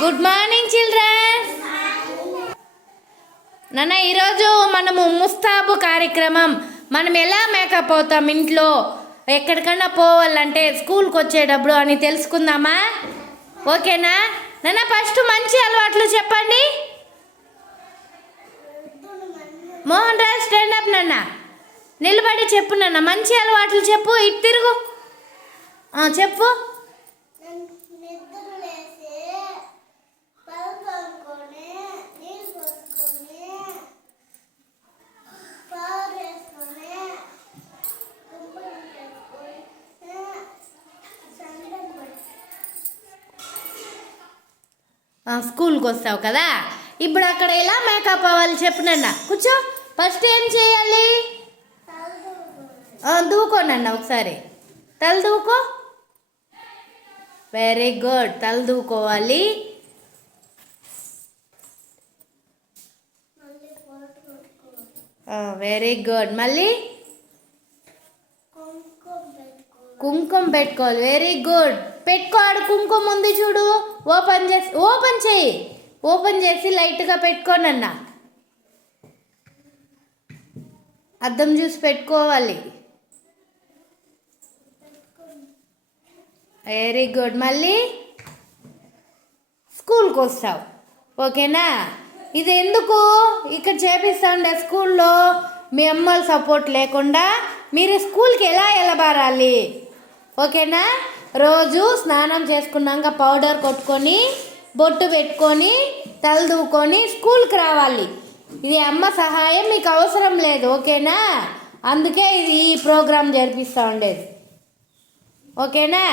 Good morning children. నాన్న, ఈరోజు మనము ముస్తాబు కార్యక్రమం. మనం ఎలా మేకప్ అవుతాం ఇంట్లో, ఎక్కడికన్నా పోవాలంటే స్కూల్కి వచ్చేటప్పుడు అని తెలుసుకుందామా? ఓకేనా నాన్న? ఫస్ట్ మంచి అలవాట్లు చెప్పండి. మోహన్ రాజ్, స్టాండ్ అప్ నాన్న. నిలబడి చెప్పు నాన్న. మంచి అలవాట్లు చెప్పు. ఇటు తిరుగు. చెప్పు. స్కూల్కి వస్తావు కదా, ఇప్పుడు అక్కడ ఎలా మేకప్ అవ్వాలి చెప్పునన్న. కూర్చో. ఫస్ట్ ఏం చేయాలి? దూకోనన్న. ఒకసారి తల దూకో. Very good. తల దూకోవాలి. Very good. మళ్ళీ కుంకుమ పెట్టుకోవాలి. Very good. పెట్టుకోడు. కుంకుమ ఉంది చూడు. ఓపెన్ చేసి లైట్గా పెట్టుకోనన్న. అద్దం చూసి పెట్టుకోవాలి. Very good. మళ్ళీ స్కూల్కి వస్తావు. ఓకేనా? ఇది ఎందుకు ఇక్కడ చేపిస్తా ఉండే స్కూల్లో మీ అమ్మల సపోర్ట్ లేకుండా మీరు స్కూల్కి ఎలా వెళ్ళబారాలి? ఓకేనా? రోజు స్నానం చేసుకున్నాక పౌడర్ కొట్టుకొని బొట్టు పెట్టుకొని తల దూకొని స్కూల్కి రావాలి. ఇది అమ్మ సహాయం మీకు అవసరం లేదు. ఓకేనా? అందుకే ఇది ఈ ప్రోగ్రాం జరిపిస్తూ ఉండేది. ఓకేనా?